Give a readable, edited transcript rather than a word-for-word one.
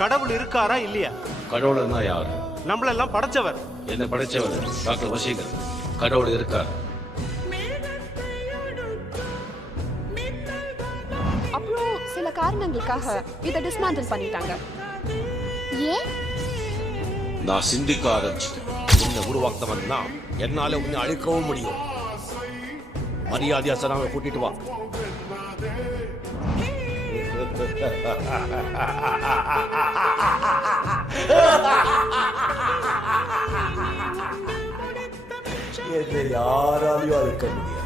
கடவுள் இருக்காரா இல்லையா? கடவுள்னா யார்? நம்மளெல்லாம் படைச்சவர். என்ன படைச்சவர்? டாக்டர் வசீகர். கடவுள் இருக்கார். அப்புறம் சில காரணங்களுக்காக இதை டிஸ்மேண்டில் பண்ணிட்டாங்க. ஏன்? நான் சிந்திக்க ஆரம்பிச்சிட்டேன். உன்னை உருவாக்குறவன் தான். என்னால உன்னை அழிக்கவும் முடியும். மரியாதையா சனாவை கூட்டிட்டு வா. யாராலையும் அழிக்க முடியாது.